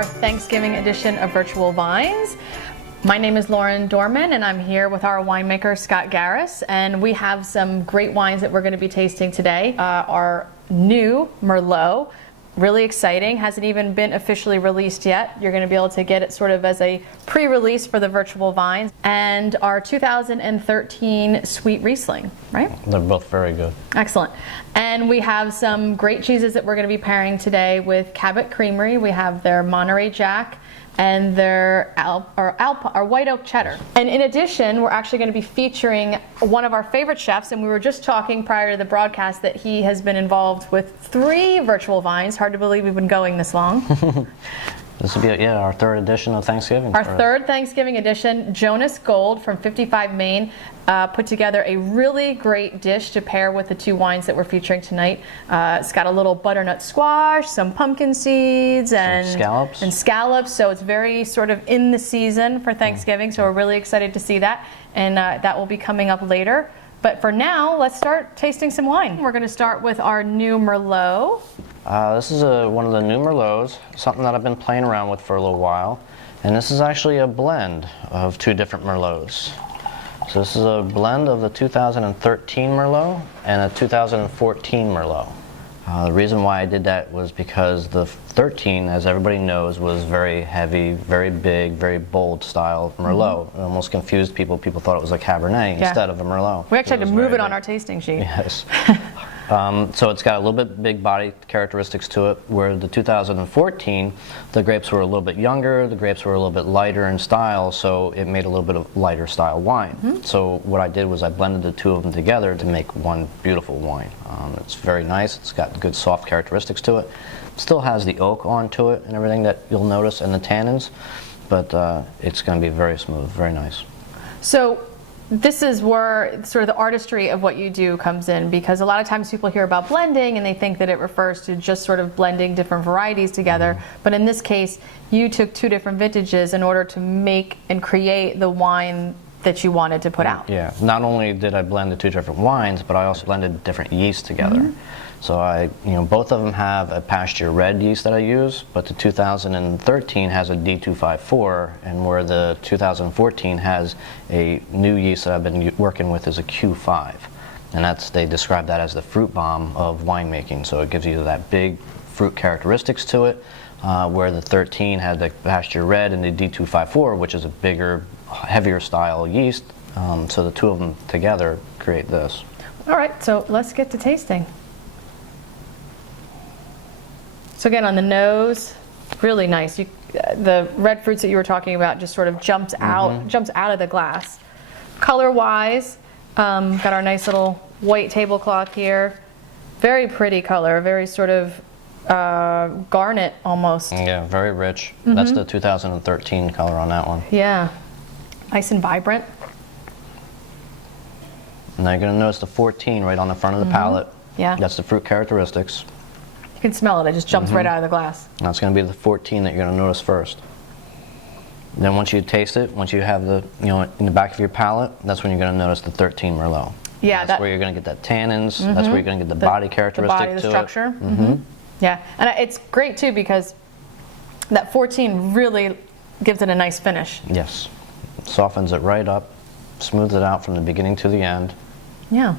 our Thanksgiving edition of Virtual Vines. My name is Laurin Dorman, and I'm here with our winemaker Scott Gares, and we have some great wines that we're going to be tasting today. Our new Merlot, really exciting, hasn't even been officially released yet. You're going to be able to get it sort of as a pre-release for the Virtual Vines. And our 2013 Sweet Riesling, right? They're both very good. Excellent. And we have some great cheeses that we're going to be pairing today with Cabot Creamery. We have their Monterey Jack and their White Oak Cheddar. And in addition, we're actually going to be featuring one of our favorite chefs, and we were just talking prior to the broadcast that he has been involved with 3 Virtual Vines. Hard to believe we've been going this long. This will be our third edition of Thanksgiving. Our third Thanksgiving edition. Jonas Gold from 55 Maine put together a really great dish to pair with the 2 wines that we're featuring tonight. It's got a little butternut squash, some pumpkin seeds, and scallops. So it's very sort of in the season for Thanksgiving. So we're really excited to see that, and that will be coming up later. But for now, let's start tasting some wine. We're going to start with our new Merlot. This is one of the new Merlots, something that I've been playing around with for a little while. And this is actually a blend of 2 different Merlots. So this is a blend of the 2013 Merlot and a 2014 Merlot. The reason why I did that was because the 13, as everybody knows, was very heavy, very big, very bold style Merlot. It almost confused people. People thought it was a Cabernet instead of a Merlot. We actually had to move it on our tasting sheet. Yes. So it's got a little bit big body characteristics to it, where the 2014, the grapes were a little bit younger, the grapes were a little bit lighter in style, so it made a little bit of lighter style wine. So what I did was I blended the 2 of them together to make one beautiful wine. It's very nice, it's got good soft characteristics to it. Still has the oak onto it and everything that you'll notice, and the tannins, but it's going to be very smooth, very nice. So this is where sort of the artistry of what you do comes in, because a lot of times people hear about blending and they think that it refers to just sort of blending different varieties together. But in this case, you took 2 different vintages in order to make and create the wine that you wanted to put out. Yeah, not only did I blend the 2 different wines, but I also blended different yeasts together. So both of them have a pasture red yeast that I use, but the 2013 has a D254, and where the 2014 has a new yeast that I've been working with is a Q5. And they describe that as the fruit bomb of winemaking. So it gives you that big fruit characteristics to it, where the 13 had the pasture red and the D254, which is a bigger, heavier style yeast. So the 2 of them together create this. All right, so let's get to tasting. So again, on the nose, really nice. The red fruits that you were talking about just sort of jumps out of the glass. Color-wise, got our nice little white tablecloth here. Very pretty color, very sort of garnet almost. Yeah, very rich. That's the 2013 color on that one. Yeah, nice and vibrant. Now you're going to notice the 14 right on the front of the palate. Yeah. That's the fruit characteristics. You can smell it, it just jumps right out of the glass. That's going to be the 14 that you're going to notice first. Then once you taste it, once you have the, in the back of your palate, that's when you're going to notice the 13 Merlot. Yeah, that's where you're going to get that tannins, that's where you're going to get the body characteristic the body, the to structure. it. Yeah, and it's great too because that 14 really gives it a nice finish. Yes, softens it right up, smooths it out from the beginning to the end. Yeah.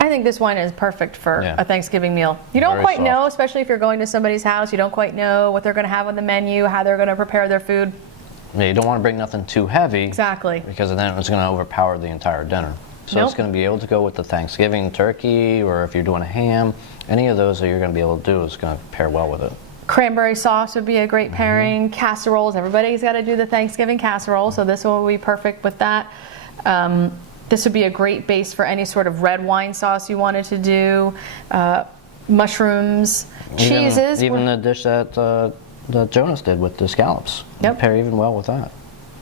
I think this wine is perfect for a Thanksgiving meal. You don't quite know, especially if you're going to somebody's house, you don't quite know what they're going to have on the menu, how they're going to prepare their food. Yeah, you don't want to bring nothing too heavy. Exactly. Because then it's going to overpower the entire dinner. So it's going to be able to go with the Thanksgiving turkey, or if you're doing a ham, any of those that you're going to be able to do is going to pair well with it. Cranberry sauce would be a great pairing. Casseroles, everybody's got to do the Thanksgiving casserole, so this will be perfect with that. This would be a great base for any sort of red wine sauce you wanted to do. Mushrooms, cheeses. Even the dish that Jonas did with the scallops. Yep. Pair even well with that.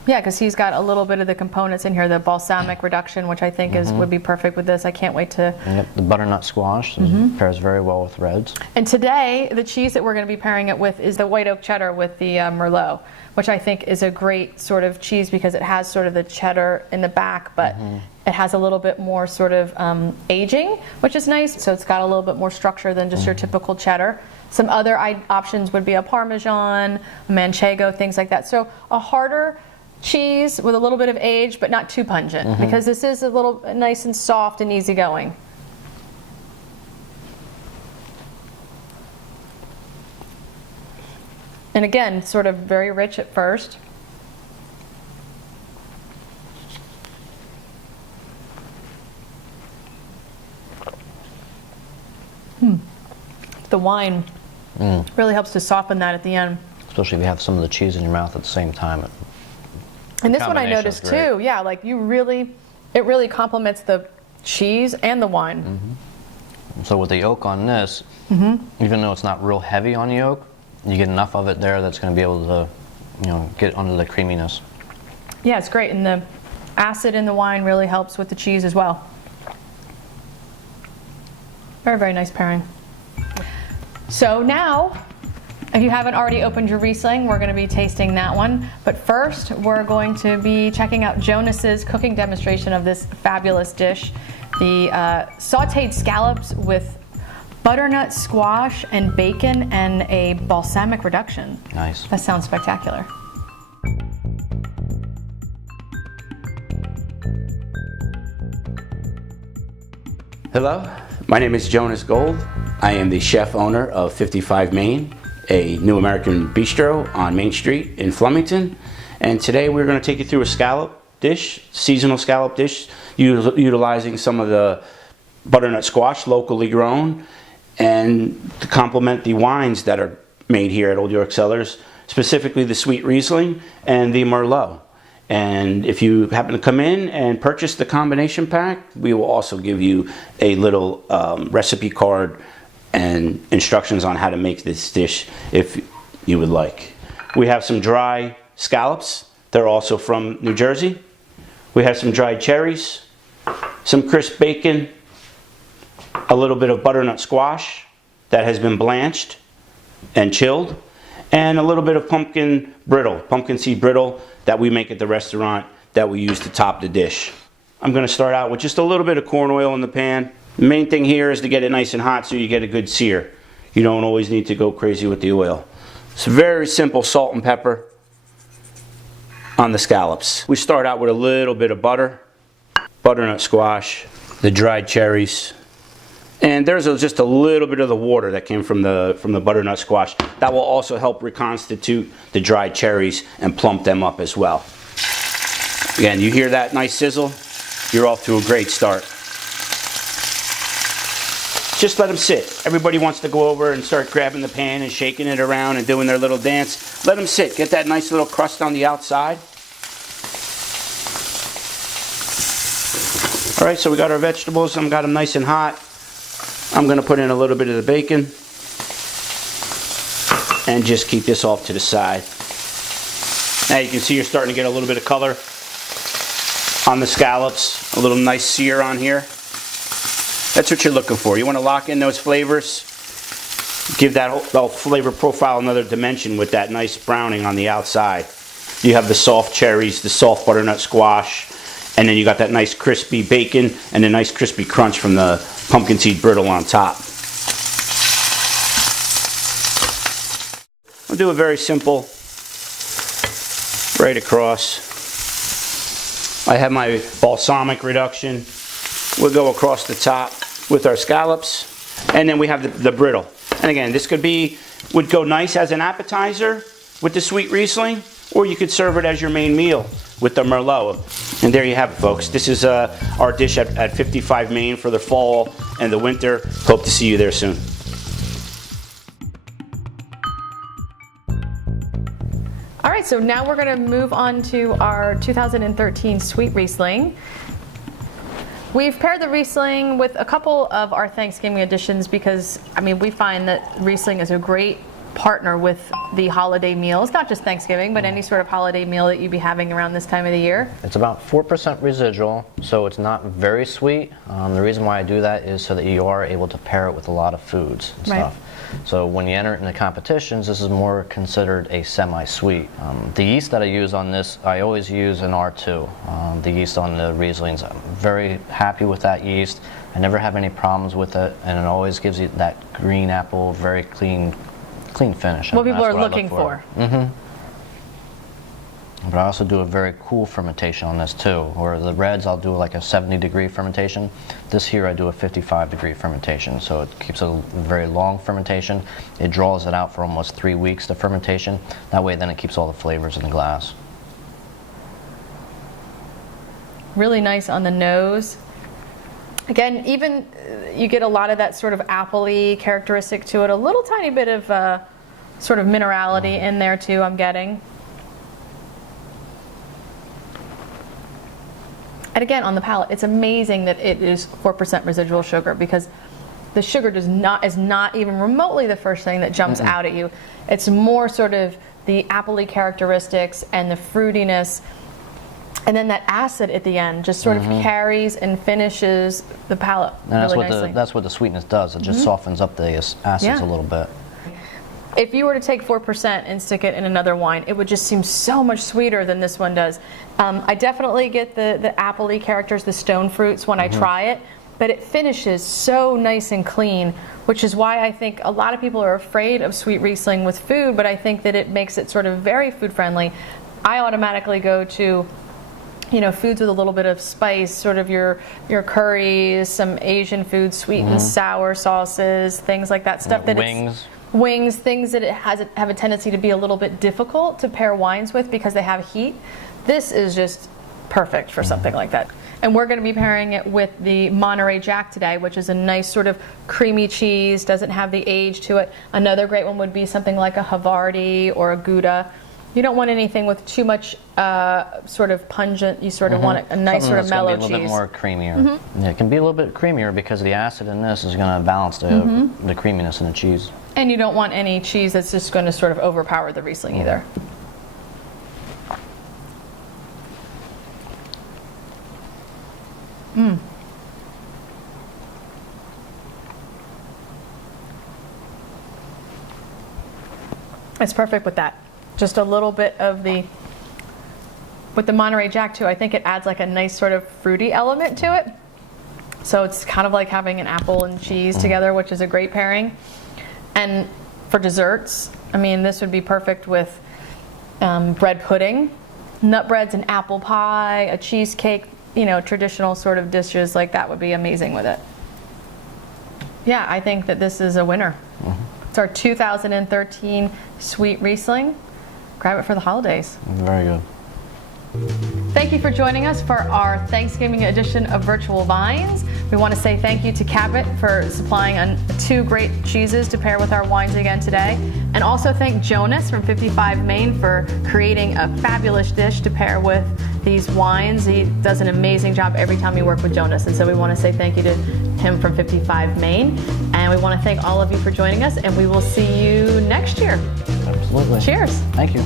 Yeah, because he's got a little bit of the components in here, the balsamic reduction, which I think would be perfect with this. I can't wait to... Yep, the butternut squash pairs very well with reds. And today, the cheese that we're going to be pairing it with is the white oak cheddar with the Merlot, which I think is a great sort of cheese because it has sort of the cheddar in the back, but It has a little bit more sort of aging, which is nice. So it's got a little bit more structure than just your typical cheddar. Some other options would be a Parmesan, a Manchego, things like that. So a harder cheese with a little bit of age, but not too pungent, because this is a little nice and soft and easygoing. And again, sort of very rich at first. The wine really helps to soften that at the end. Especially if you have some of the cheese in your mouth at the same time. And this one I noticed too, yeah, like it really complements the cheese and the wine. So with the yolk on this, even though it's not real heavy on the yolk, you get enough of it there that's going to be able to, get under the creaminess. Yeah, it's great, and the acid in the wine really helps with the cheese as well. Very, very nice pairing. So now, if you haven't already opened your Riesling, we're going to be tasting that one. But first, we're going to be checking out Jonas's cooking demonstration of this fabulous dish, the sautéed scallops with butternut squash and bacon and a balsamic reduction. Nice. That sounds spectacular. Hello, my name is Jonas Gold. I am the chef owner of 55 Main, a new American bistro on Main Street in Flemington. And today we're going to take you through a scallop dish, seasonal scallop dish, utilizing some of the butternut squash locally grown, and to complement the wines that are made here at Old York Cellars, specifically the sweet Riesling and the Merlot. And if you happen to come in and purchase the combination pack, we will also give you a little recipe card and instructions on how to make this dish if you would like. We have some dry scallops. They're also from New Jersey. We have some dried cherries, some crisp bacon, a little bit of butternut squash that has been blanched and chilled, and a little bit of pumpkin seed brittle that we make at the restaurant that we use to top the dish. I'm going to start out with just a little bit of corn oil in the pan. The main thing here is to get it nice and hot so you get a good sear. You don't always need to go crazy with the oil. It's very simple salt and pepper on the scallops. We start out with a little bit of butter, butternut squash, the dried cherries, and there's just a little bit of the water that came from the butternut squash. That will also help reconstitute the dried cherries and plump them up as well. Again, you hear that nice sizzle? You're off to a great start. Just let them sit. Everybody wants to go over and start grabbing the pan and shaking it around and doing their little dance. Let them sit. Get that nice little crust on the outside. All right, so we got our vegetables. I've got them nice and hot. I'm going to put in a little bit of the bacon and just keep this off to the side. Now you can see you're starting to get a little bit of color on the scallops, a little nice sear on here. That's what you're looking for. You want to lock in those flavors, give that whole flavor profile another dimension with that nice browning on the outside. You have the soft cherries, the soft butternut squash, and then you got that nice crispy bacon and a nice crispy crunch from the pumpkin seed brittle on top. I'll do a very simple right across. I have my balsamic reduction. We'll go across the top with our scallops, and then we have the brittle. And again, this would go nice as an appetizer with the sweet Riesling, or you could serve it as your main meal with the Merlot. And there you have it, folks. This is our dish at 55 Main for the fall and the winter. Hope to see you there soon. All right, so now we're going to move on to our 2013 Sweet Riesling. We've paired the Riesling with a couple of our Thanksgiving editions because, we find that Riesling is a great partner with the holiday meals, not just Thanksgiving, but any sort of holiday meal that you'd be having around this time of the year. It's about 4% residual, so it's not very sweet. The reason why I do that is so that you are able to pair it with a lot of foods and stuff. So when you enter it in the competitions, this is more considered a semi-sweet. The yeast that I use on this, I always use an R2. The yeast on the Rieslings, I'm very happy with that yeast. I never have any problems with it, and it always gives you that green apple, very clean finish. What people are I look looking for. But I also do a very cool fermentation on this too. Or the reds, I'll do like a 70-degree fermentation. This here, I do a 55-degree fermentation. So it keeps a very long fermentation. It draws it out for almost 3 weeks, the fermentation. That way then it keeps all the flavors in the glass. Really nice on the nose. Again, even you get a lot of that sort of apple-y characteristic to it. A little tiny bit of sort of minerality in there too, I'm getting. And again, on the palate, it's amazing that it is 4% residual sugar, because the sugar is not even remotely the first thing that jumps out at you. It's more sort of the apple-y characteristics and the fruitiness, and then that acid at the end just sort of carries and finishes the palate really nicely. That's what the sweetness does. It just softens up the acids a little bit. If you were to take 4% and stick it in another wine, it would just seem so much sweeter than this one does. I definitely get the apple-y characters, the stone fruits when I try it, but it finishes so nice and clean, which is why I think a lot of people are afraid of sweet Riesling with food, but I think that it makes it sort of very food friendly. I automatically go to, you know, foods with a little bit of spice, sort of your curries, some Asian foods, sweet and sour sauces, things like that. Stuff that wings, things that have a tendency to be a little bit difficult to pair wines with because they have heat. This is just perfect for something like that. And we're going to be pairing it with the Monterey Jack today, which is a nice sort of creamy cheese, doesn't have the age to it. Another great one would be something like a Havarti or a Gouda. You don't want anything with too much sort of pungent. You sort of want a nice sort of mellow cheese. A little bit more creamier. Yeah, it can be a little bit creamier because the acid in this is going to balance the creaminess in the cheese. And you don't want any cheese that's just going to sort of overpower the Riesling either. It's perfect with that. Just a little bit of with the Monterey Jack too, I think it adds like a nice sort of fruity element to it. So it's kind of like having an apple and cheese together, which is a great pairing. And for desserts, I mean, this would be perfect with bread pudding, nut breads, and apple pie, a cheesecake, you know, traditional sort of dishes like that would be amazing with it. Yeah, I think that this is a winner. It's our 2013 Sweet Riesling. Grab it for the holidays. Very good. Thank you for joining us for our Thanksgiving edition of Virtual Vines. We want to say thank you to Cabot for supplying 2 great cheeses to pair with our wines again today. And also thank Jonas from 55 Maine for creating a fabulous dish to pair with these wines. He does an amazing job every time we work with Jonas. And so we want to say thank you to him from 55 Maine. And we want to thank all of you for joining us, and we will see you next year. Absolutely. Cheers. Thank you.